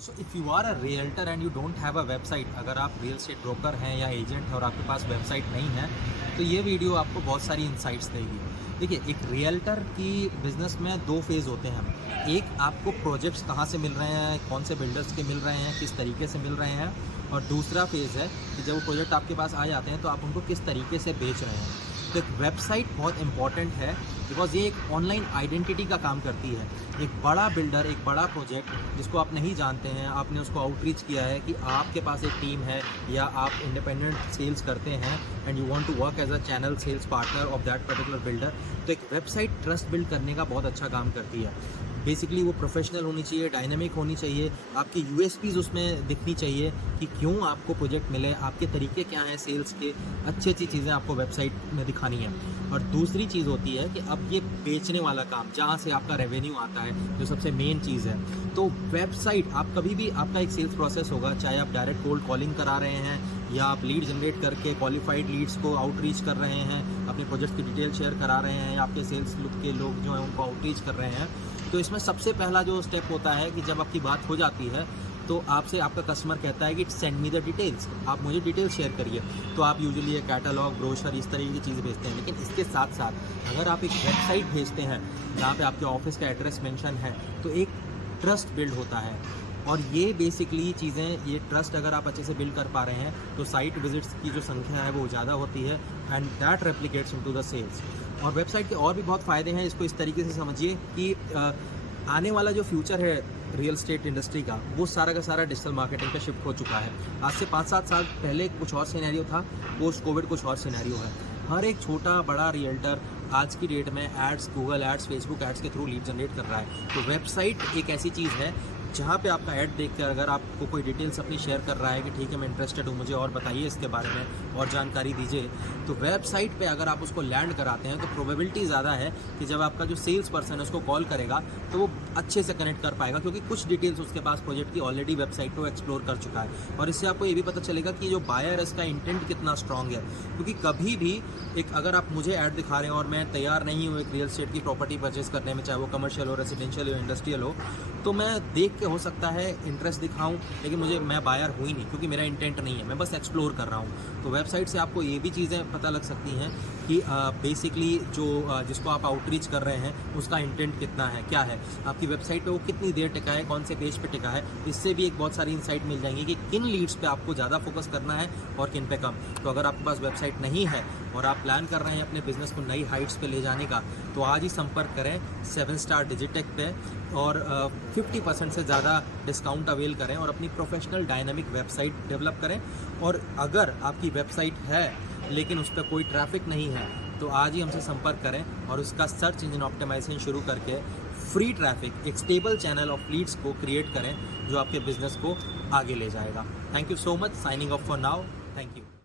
So if you are a realtor and you don't have a website, अगर आप real estate broker हैं या agent हैं और आपके पास वेबसाइट नहीं है, तो ये वीडियो आपको बहुत सारी इंसाइट्स देगी। देखिए, एक रियल्टर की बिज़नेस में दो फेज़ होते हैं। एक, आपको प्रोजेक्ट्स कहाँ से मिल रहे हैं, कौन से बिल्डर्स के मिल रहे हैं, किस तरीके से मिल रहे हैं, और दूसरा फेज़ है कि जब वो प्रोजेक्ट आपके पास आ जाते हैं तो आप उनको किस तरीके से बेच रहे हैं। तो एक वेबसाइट बहुत इंपॉर्टेंट है, बिकॉज ये एक ऑनलाइन आइडेंटिटी का काम करती है। एक बड़ा बिल्डर, एक बड़ा प्रोजेक्ट जिसको आप नहीं जानते हैं, आपने उसको आउटरीच किया है कि आपके पास एक टीम है या आप इंडिपेंडेंट सेल्स करते हैं and you want to work as a channel sales partner of that particular builder, तो एक वेबसाइट ट्रस्ट बिल्ड करने का बहुत अच्छा काम करती है। बेसिकली वो प्रोफेशनल होनी चाहिए, डायनेमिक होनी चाहिए, आपकी यूएसपीज़ उसमें दिखनी चाहिए कि क्यों आपको प्रोजेक्ट मिले, आपके तरीके क्या हैं सेल्स के, अच्छी अच्छी चीज़ें आपको वेबसाइट में दिखानी है। और दूसरी चीज़ होती है कि अब ये बेचने वाला काम, जहाँ से आपका रेवेन्यू आता है, जो सबसे मेन चीज़ है। तो वेबसाइट, आप कभी भी, आपका एक सेल्स प्रोसेस होगा, चाहे आप डायरेक्ट कोल्ड कॉलिंग करा रहे हैं या आप लीड जनरेट करके क्वालिफाइड लीड्स को आउटरीच कर रहे हैं, अपने प्रोजेक्ट की डिटेल शेयर करा रहे हैं, या आपके सेल्स के लोग जो हैं उनको आउटरीच कर रहे हैं। तो इसमें सबसे पहला जो स्टेप होता है कि जब आपकी बात हो जाती है तो आपसे आपका कस्टमर कहता है कि सेंड मी द डिटेल्स, आप मुझे डिटेल्स शेयर करिए। तो आप यूजुअली एक कैटलॉग, ब्रोशर, इस तरह की चीज़ भेजते हैं। लेकिन इसके साथ साथ अगर आप एक वेबसाइट भेजते हैं जहाँ पे आपके ऑफिस का एड्रेस मेंशन है, तो एक ट्रस्ट बिल्ड होता है। और ये बेसिकली चीज़ें, ये ट्रस्ट अगर आप अच्छे से बिल्ड कर पा रहे हैं तो साइट विजिट्स की जो संख्या है वो ज़्यादा होती है and that replicates into the sales. और वेबसाइट के और भी बहुत फ़ायदे हैं, इसको इस तरीके से समझिए कि आने वाला जो फ्यूचर है रियल एस्टेट इंडस्ट्री का, वो सारा का सारा डिजिटल मार्केटिंग पे शिफ्ट हो चुका है। आज से 5-7 साल पहले कुछ और सिनेरियो था, पोस्ट कोविड कुछ और सिनेरियो है। हर एक छोटा बड़ा रियल्टर आज की डेट में ads, Google ads, Facebook ads के थ्रू लीड जनरेट कर रहा है। तो वेबसाइट एक ऐसी चीज़ है जहाँ पे आपका ऐड देखकर अगर आपको कोई डिटेल्स अपनी शेयर कर रहा है कि ठीक है मैं इंटरेस्टेड हूँ, मुझे और बताइए इसके बारे में और जानकारी दीजिए, तो वेबसाइट पे अगर आप उसको लैंड कराते हैं तो प्रोबेबिलिटी ज़्यादा है कि जब आपका जो सेल्स पर्सन है उसको कॉल करेगा तो वो अच्छे से कनेक्ट कर पाएगा, क्योंकि कुछ डिटेल्स उसके पास प्रोजेक्ट की ऑलरेडी वेबसाइट पर एक्सप्लोर कर चुका है। और इससे आपको ये भी पता चलेगा कि जो बायर है इसका इंटेंट कितना स्ट्रॉन्ग है। क्योंकि कभी भी एक, अगर आप मुझे ऐड दिखा रहे हैं और मैं तैयार नहीं हूँ एक रियल एस्टेट की प्रॉपर्टी परचेस करने में, चाहे वो कमर्शियल हो, रेजिडेंशियल हो, इंडस्ट्रियल हो, तो मैं देख के हो सकता है इंटरेस्ट दिखाऊं, लेकिन मैं बायर हुई नहीं, क्योंकि मेरा इंटेंट नहीं है, मैं बस एक्सप्लोर कर रहा हूं। तो वेबसाइट से आपको ये भी चीज़ें पता लग सकती हैं कि बेसिकली जो जिसको आप आउटरीच कर रहे हैं उसका इंटेंट कितना है, क्या है, आपकी वेबसाइट पे वो कितनी देर टिका है, कौन से पेज पे टिका है। इससे भी एक बहुत सारी इंसाइट मिल जाएंगी कि किन लीड्स पे आपको ज़्यादा फोकस करना है और किन पे कम। तो अगर आपके पास वेबसाइट नहीं है और आप प्लान कर रहे हैं अपने बिजनेस को नई हाइट्स पे ले जाने का, तो आज ही संपर्क करें 7 स्टार डिजिटेक पे और 50% से ज़्यादा डिस्काउंट अवेल करें और अपनी प्रोफेशनल डायनामिक वेबसाइट डेवलप करें। और अगर आपकी वेबसाइट है लेकिन उस पर कोई ट्रैफिक नहीं है, तो आज ही हमसे संपर्क करें और उसका सर्च इंजन ऑप्टिमाइजेशन शुरू करके फ्री ट्रैफिक, एक स्टेबल चैनल ऑफ लीड्स को क्रिएट करें जो आपके बिजनेस को आगे ले जाएगा। Thank you so much, signing off for now, thank you.